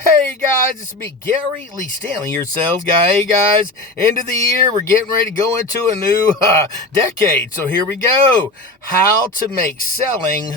Hey guys, it's me, Gary Lee Stanley, your sales guy. Hey guys, end of the year, we're getting ready to go into a new decade. So here we go. How to make selling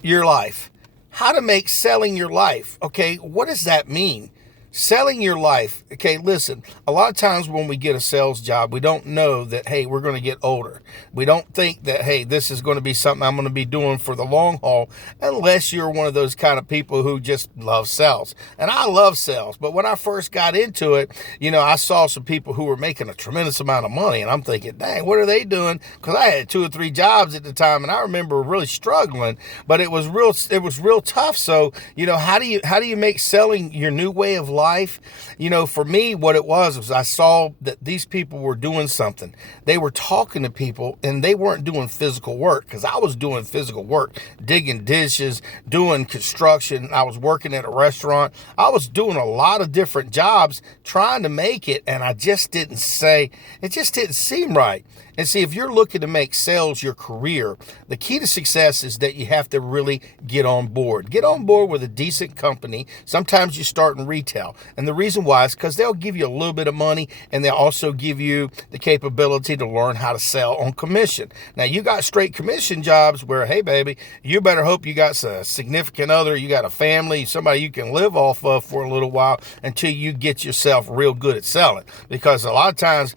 your life. How to make selling your life. Okay, what does that mean? Selling your life. Okay, listen, a lot of times when we get a sales job, we don't know that, hey, we're going to get older. We don't think that, hey, this is going to be something I'm going to be doing for the long haul, unless you're one of those kind of people who just love sales. And I love sales, but when I first got into it, I saw some people who were making a tremendous amount of money, and I'm thinking, dang, what are they doing? Because I had 2 or 3 jobs at the time, and I remember really struggling, but it was real tough. So, how do you make selling your new way of life? For me, what it was I saw that these people were doing something. They were talking to people and they weren't doing physical work, because I was doing physical work, digging dishes, doing construction. I was working at a restaurant. I was doing a lot of different jobs trying to make it, and it just didn't seem right. And see, if you're looking to make sales your career, the key to success is that you have to really get on board. Get on board with a decent company. Sometimes you start in retail. And the reason why is because they'll give you a little bit of money, and they'll also give you the capability to learn how to sell on commission. Now, you got straight commission jobs where, hey, baby, you better hope you got a significant other, you got a family, somebody you can live off of for a little while until you get yourself real good at selling. Because a lot of times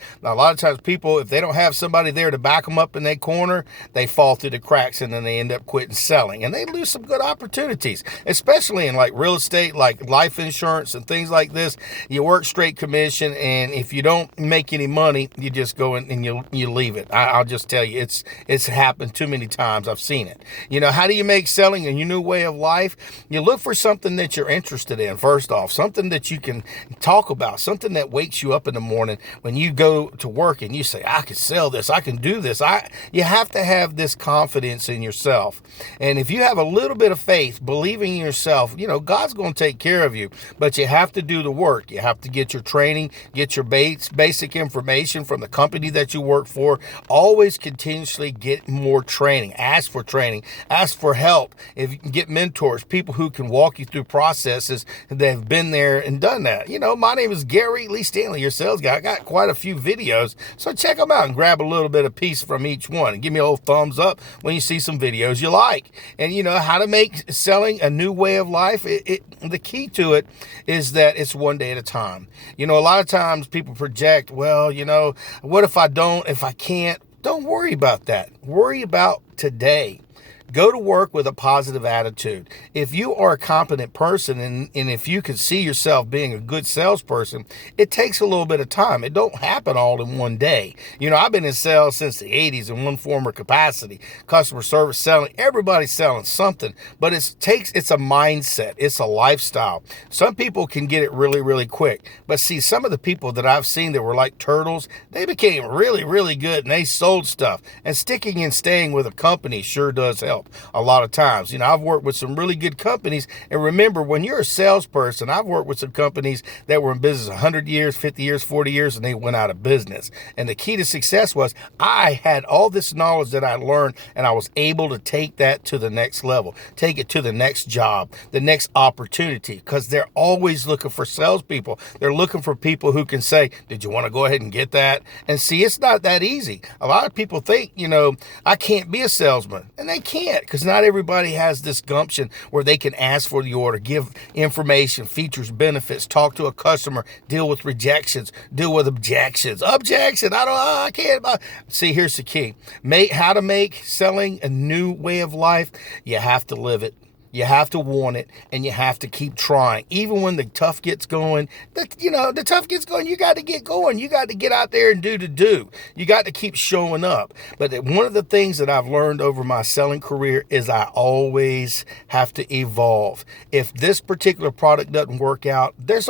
people, if they don't have somebody there to back them up in their corner, they fall through the cracks, and then they end up quitting selling, and they lose some good opportunities, especially in like real estate, like life insurance and things like this. You work straight commission, and if you don't make any money, you just go in and you leave it. I'll just tell you, it's happened too many times. I've seen it. How do you make selling a new way of life? You look for something that you're interested in. First off, something that you can talk about, something that wakes you up in the morning when you go to work and you say, I can sell this, I can do this. You have to have this confidence in yourself. And if you have a little bit of faith, believing in yourself, God's going to take care of you, but you have to do the work. You have to get your training, get your basic information from the company that you work for. Always continuously get more training. Ask for training. Ask for help. If you can get mentors, people who can walk you through processes that have been there and done that. My name is Gary Lee Stanley, your sales guy. I got quite a few videos, so check them out and grab a little bit of piece from each one, and give me a little thumbs up when you see some videos you like. And how to make selling a new way of life. The key to it is that it's one day at a time. A lot of times people project, well, what if I can't? Don't worry about that. Worry about today. Go to work with a positive attitude. If you are a competent person, and if you can see yourself being a good salesperson, it takes a little bit of time. It don't happen all in one day. I've been in sales since the 80s in one form or capacity. Customer service, selling, everybody's selling something, but it's a mindset. It's a lifestyle. Some people can get it really, really quick. But see, some of the people that I've seen that were like turtles, they became really, really good, and they sold stuff. And sticking and staying with a company sure does help a lot of times. I've worked with some really good companies, and remember, when you're a salesperson, I've worked with some companies that were in business 100 years, 50 years, 40 years, and they went out of business. And the key to success was I had all this knowledge that I learned, and I was able to take that to the next level, take it to the next job, the next opportunity, because they're always looking for salespeople. They're looking for people who can say, did you want to go ahead and get that? And see, it's not that easy. A lot of people think, I can't be a salesman, and they can't, because not everybody has this gumption where they can ask for the order, give information, features, benefits, talk to a customer, deal with rejections, deal with objections. I can't. See, here's the key. How to make selling a new way of life. You have to live it. You have to want it, and you have to keep trying. Even when the tough gets going, the tough gets going, you got to get going. You got to get out there and do. You got to keep showing up. But one of the things that I've learned over my selling career is I always have to evolve. If this particular product doesn't work out, there's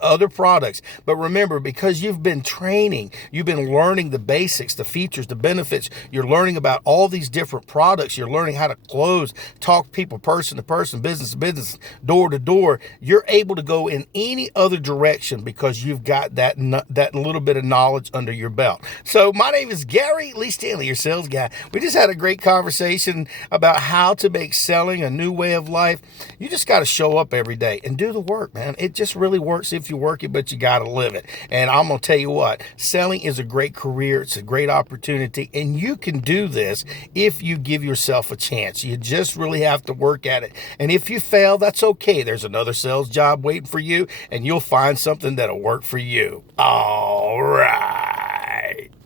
other products. But remember, because you've been training, you've been learning the basics, the features, the benefits, you're learning about all these different products, you're learning how to close, talk people personally, to person, business to business, door to door, you're able to go in any other direction because you've got that little bit of knowledge under your belt. So my name is Gary Lee Stanley, your sales guy. We just had a great conversation about how to make selling a new way of life. You just got to show up every day and do the work, man. It just really works if you work it, but you got to live it. And I'm going to tell you what, selling is a great career. It's a great opportunity, and you can do this if you give yourself a chance. You just really have to work at it. And if you fail, that's okay. There's another sales job waiting for you, and you'll find something that'll work for you. All right.